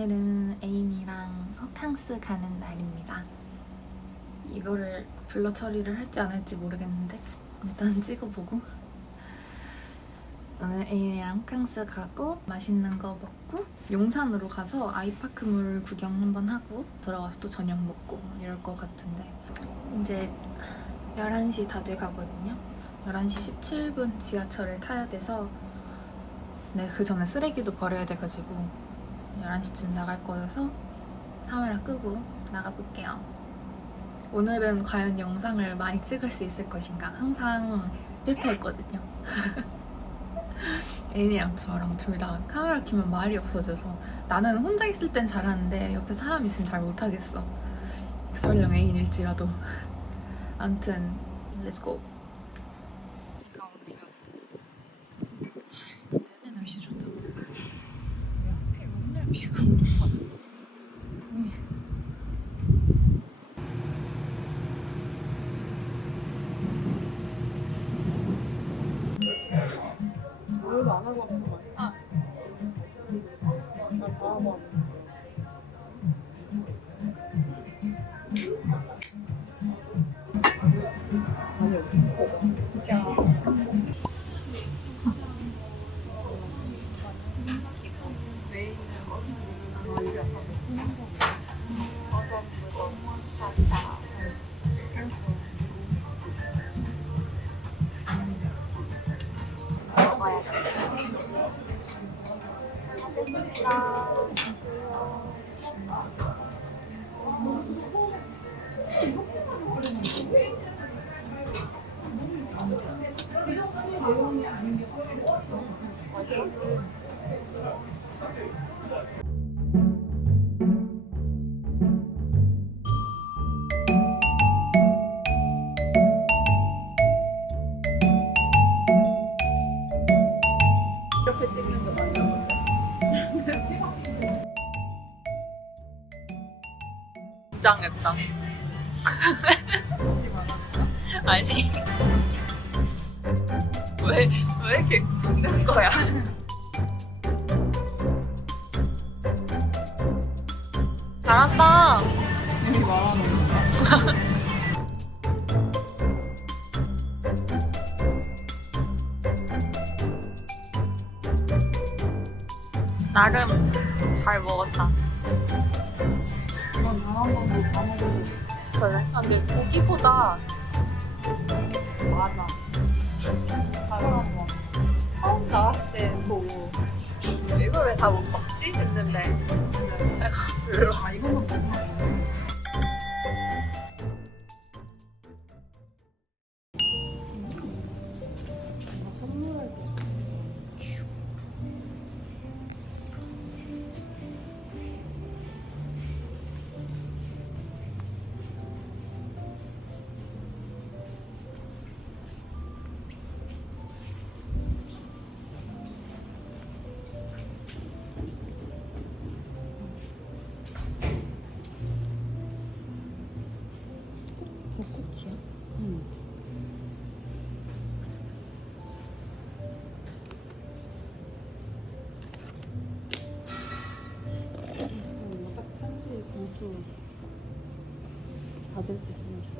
오늘은 애인이랑 호캉스 가는 날입니다. 이거를 블러 처리를 할지 안 할지 모르겠는데 일단 찍어보고 오늘 애인이랑 호캉스 가고 맛있는 거 먹고 용산으로 가서 아이파크몰 구경 한번 하고 들어가서 또 저녁 먹고 이럴 것 같은데 이제 11시 다 돼 가거든요. 11시 17분 지하철을 타야 돼서 네, 그 전에 쓰레기도 버려야 돼가지고 11시쯤 나갈 거여서 카메라 끄고 나가볼게요. 오늘은 과연 영상을 많이 찍을 수 있을 것인가? 항상 실패했거든요. 애인이랑 저랑 둘 다 카메라 켜면 말이 없어져서 나는 혼자 있을 땐 잘하는데 옆에 사람 있으면 잘 못하겠어. 설령 애인일지라도. 아무튼 렛츠 잘한다. 이미 말하는 거야. 나름 잘 먹었다. 이건 단한 번도 다 먹어도 그래? 아, 근데 고기보다 아, 벚꽃이야? 응. 이거 딱 편지 공주 받을 때 쓰면 좋아.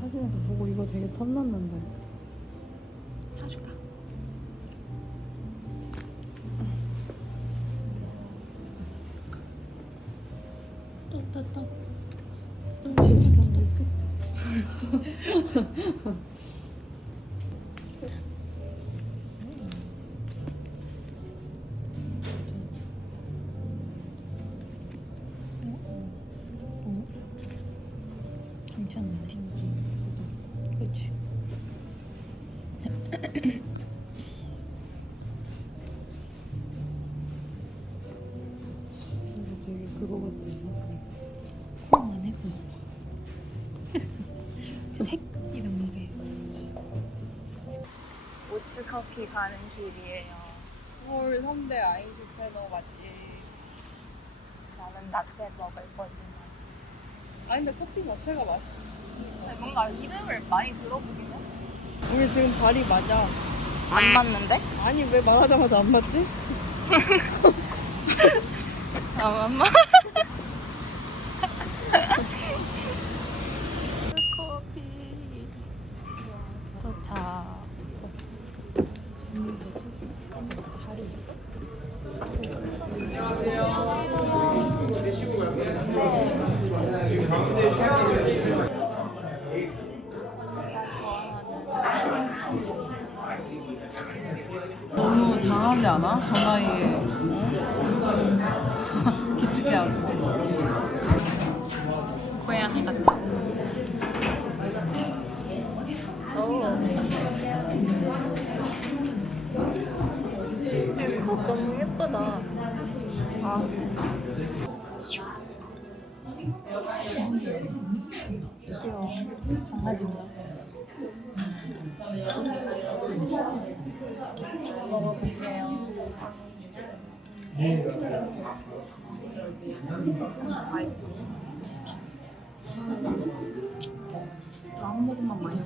사진에서 보고 이거 되게 탐났는데. 또또또 재밌었 색 이런 게 오츠 커피 가는 길이에요 서울 3대 아이즈패너 맞지? 나는 라떼 먹을 거지만 아 근데 커피 자체가 맛있어 뭔가 이름을 많이 들어보긴 했어. 우리 지금 발이 맞아. 안 맞는데? 아니 왜 말하자마자 안 맞지? 아, 안 맞. 커 도 컵 너무 예쁘다. 아. 귀여워. 강아지인가? 먹어볼게요. 맛있어. 안 먹으면 맛있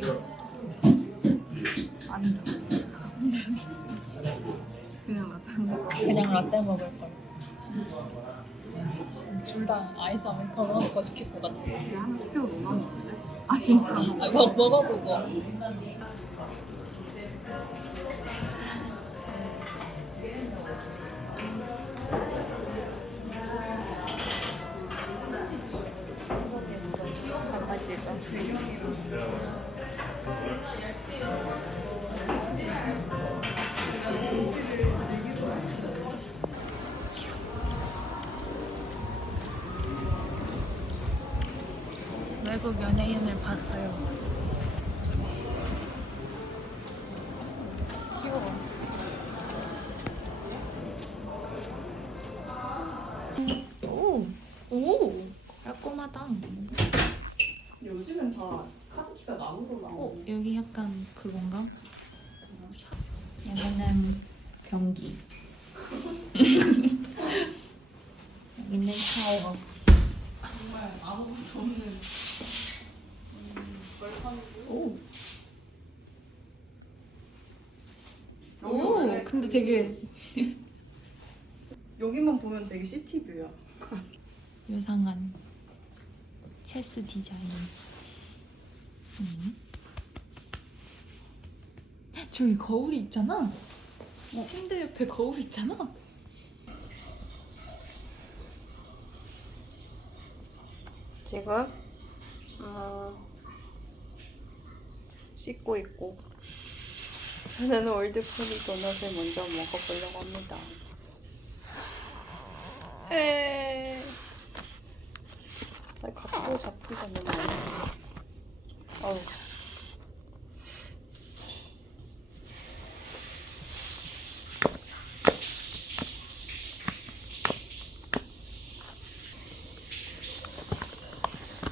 어. 그냥 나타나. 그냥 라떼 먹을 걸. 둘 다 아이스 아메리카노 하나 더 시킬 것 같아. 내 하나 시켜 놓았는데. 아 진짜? 아, 먹, 먹어보고. 외국 연예인을 봤어요. 귀여워. 오, 오, 깔끔하다. 요즘엔 다 카드키가 나무로 나오. 어, 여기 약간 그건가? 여기는 변기. 여기는 샤워. 정말 아무것도 없는. 오, 오, 근데 되게 여기만 보면 되게 시티뷰야. 요상한 체스 디자인. 음. 저기 거울이 있잖아. 침대 옆에 거울 있잖아. 지금 어, 씻고 있고 저는 올드프리 도넛을 먼저 먹어보려고 합니다. 에. 각도 잡기가 너무 어려워. 어우.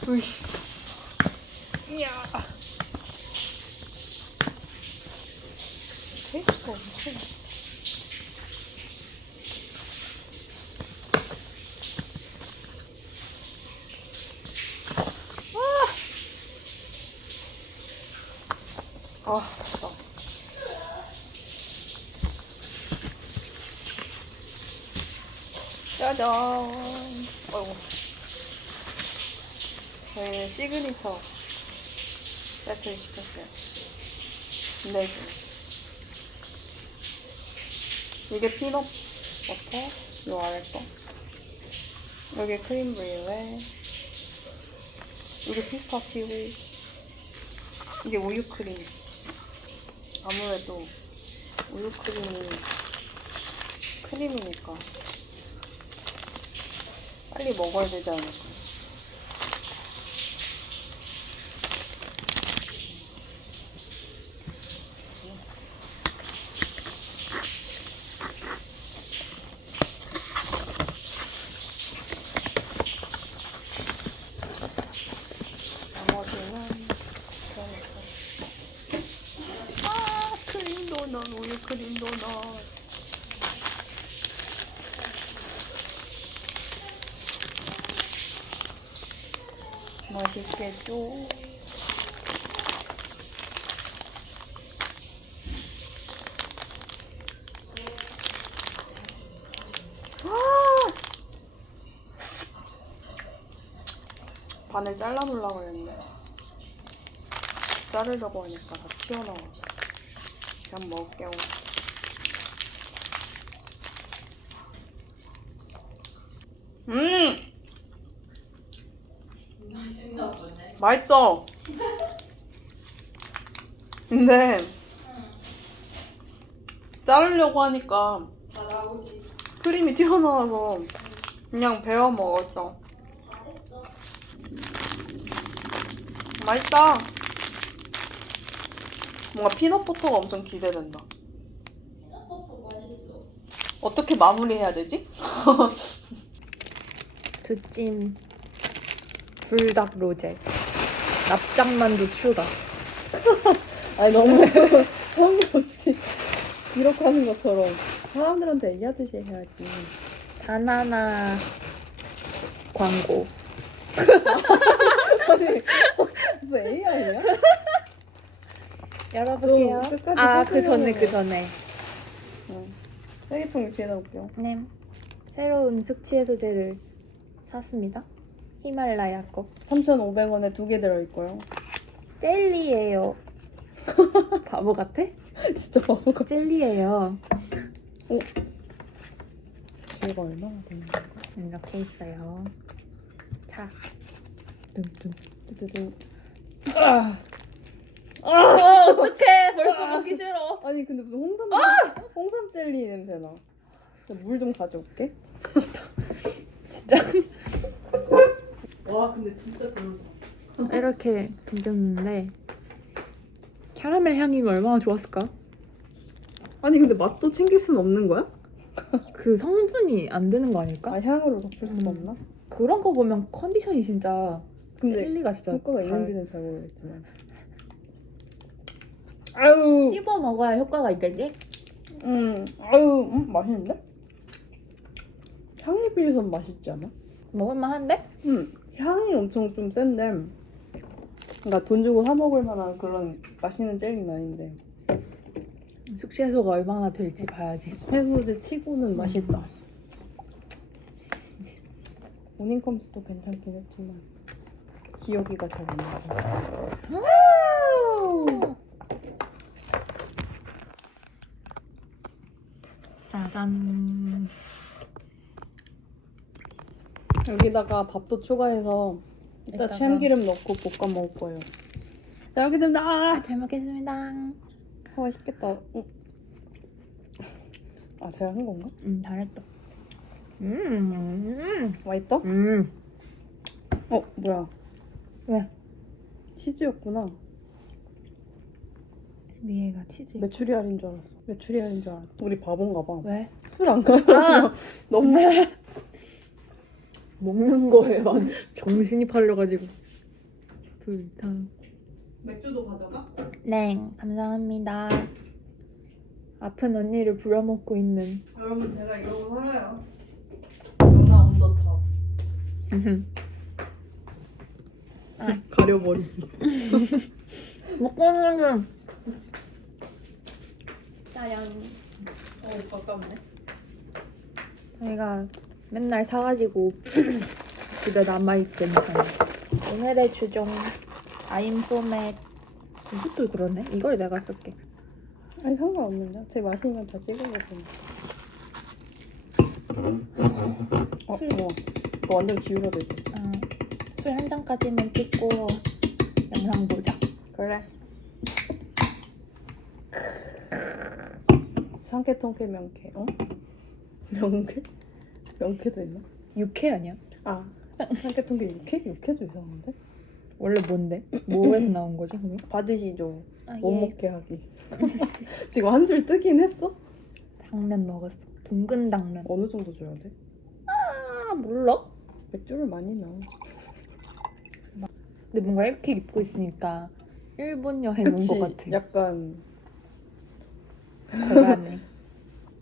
으이. 테이프가 엄청. 아, 아. 짜잔. 어이구. 저희는 시그니처 세트를 시켰어요. 네 개. 이게 피넛 버터, 요 아래 거. 여기 크림 브릴레. 이게 피스타치오. 이게 우유 크림. 아무래도 우유 크림이 크림이니까 빨리 먹어야 되지 않을까. 나머지는 그러니까. 아 크림 도넛 우유 크림 도넛 맛있겠죠? 반을 잘라놓으려고 했는데 자르려고 하니까 다 튀어나와 그냥 먹을게요 음! 맛있어 근데 자르려고 하니까 크림이 튀어나와서 그냥 베어 먹었어 맛있다. 뭔가 피넛버터가 엄청 기대된다. 어떻게 마무리해야 되지? 두찜 불닭 로제 납작만두 추가 아니 너무 성의 없이 이렇게 하는 것처럼 사람들한테 얘기하듯이 해야지. 바나나 광고 아니 무슨 AI야? 열어볼게요. 좀 끝까지 아 그 전에. 그 전에 쓰레기통 뒤에다 놓을게요. 네 새로운 숙취 해소제를 샀습니다. 히말라야 거 3,500원에 두 개 들어있고요. 젤리예요. 바보 같아? 진짜 바보 같아. 젤리예요. 이거 얼마나 되는 거야? 이렇게 있어요. 자, 뚱뚱 뚜두두. 어, 어떡해 벌써 먹기 싫어. 아니 근데 무슨 홍삼 홍삼 젤리 냄새 나. 물 좀 가져올게. 진짜 와 근데 진짜 별로다. 이렇게 생겼는데 캐러멜 향이 얼마나 좋았을까? 아니 근데 맛도 챙길 수는 없는 거야? 그 성분이 안 되는 거 아닐까? 아 향으로 덮을 수가 음. 없나? 그런 거 보면 컨디션이 진짜 근데 젤리가 진짜 효과가 잘 있는지는 잘 모르겠지만. 아유, 씹어 먹어야 효과가 있겠지? 음, 아유, 음, 맛있는데? 향에 비해서는 맛있지 않아? 먹을만한데? 음, 향이 엄청 좀 센데, 그러니까 돈 주고 사 먹을 만한 그런 맛있는 젤리는 아닌데 숙취 해소가 얼마나 될지 봐야지. 해소제 치고는 맛있다. 모닝컴스도 괜찮긴 했지만 기억이가 잘안 나요. 짜잔. 여기다가 밥도 추가해서 이따 이따가- 참기름 넣고 볶아 먹을 거예요. 된다. 잘 먹겠습니다. 아, 맛있겠다. 어. 아, 제가 한 건가? 음, 잘했다. 음, 음, 맛있다? 음. 어, 뭐야? 왜? 치즈였구나. 위에가 치즈. 메추리 알인 줄 알았어. 메추리 알인 줄 알았어. 우리 바본가 봐. 왜? 술 안 가요? 아! 너무 먹는 거에만 정신이 팔려가지고. 불타. 맥주도 가져가? 네, 감사합니다. 아픈 언니를 부려먹고 있는. 여러분 제가 이러고 살아요. 누나 언더 탑. 가려버리기. 먹고 있는 중. 짜양. 어, 가깝네. 저희가 맨날 사가지고 집에 남아있으니까 오늘의 주종 아임소맥 이것도 그러네 이걸 내가 쓸게 아니 상관없는데 제 마시면 다 찍은 거잖아. 어, 술. 어, 너 완전 기울어져 있어. 어, 술한 잔까지만 찍고 영상 보자 그래. 상쾌 통쾌 명쾌. 어? 명쾌? 명쾌도 있나? 육회 아니야? 아, 상쾌통쾌 육회? 육회도 이상한데? 원래 뭔데? 뭐에서 나온 거지 그게? 받으시죠. 아, 못 예. 먹게 하기. 지금 한 줄 뜨긴 했어? 당면 먹었어 둥근 당면 어느 정도 줘야 돼? 아 몰라? 맥주를 많이 넣어. 근데 뭔가 이렇게 입고 있으니까 일본 여행 온? 것 같아 약간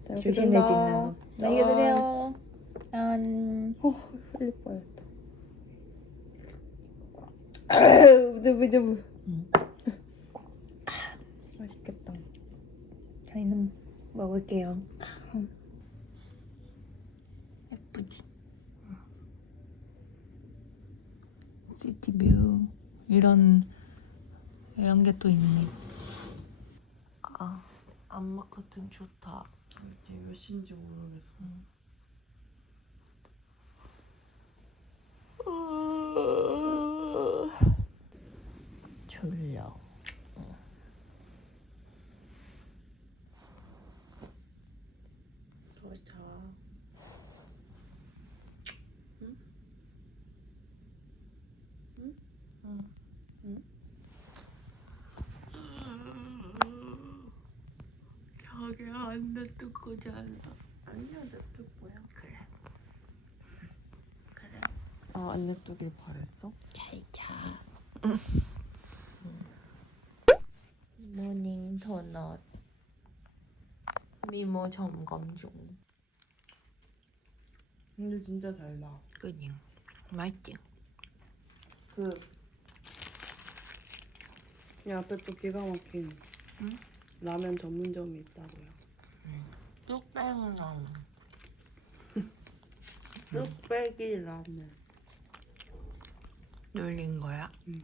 잘 조신해지는 먹겠습니다. 안녕히 계세요 짠 어, 흘릴 뻔했다. 아유, 이제 이제 음. 맛있겠다. 저희는 먹을게요. 예쁘지? 시티뷰 이런 이런 게 또 있네. 아 안마 커튼 좋다. 이게 몇 시인지 모르겠어. 졸려. 더 자. 자기야 안 놔둘 거잖아. 아니야, 냅둘 거야. 그래. 그래. 아, 안 냅두길 바랬어? 잘 자. 모닝 도넛. 미모 점검 중. 근데 진짜 달라. 그냥 맛있지? 그, 이 앞에 또 기가 막힌 응? 라면 전문점이 있다고요. 뚝배기 나무. 뚝배기 라면. 놀린 거야? 응.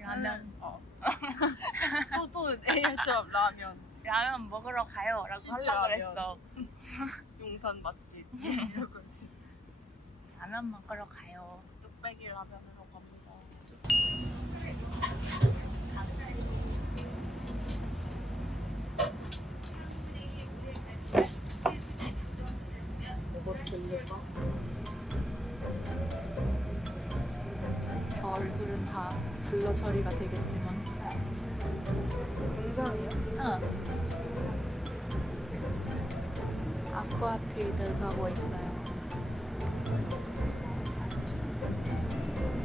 라면 어. 또또 A처럼 라면 라면 먹으러 가요 라고 치즈 하려고 라면. 그랬어 용산 맛집. 이러고지. 라면 먹으러 가요 뚝배기 라면으로 갑니다 처리가 되겠지만. 용산이야? 응. 아쿠아필드 가고 있어요.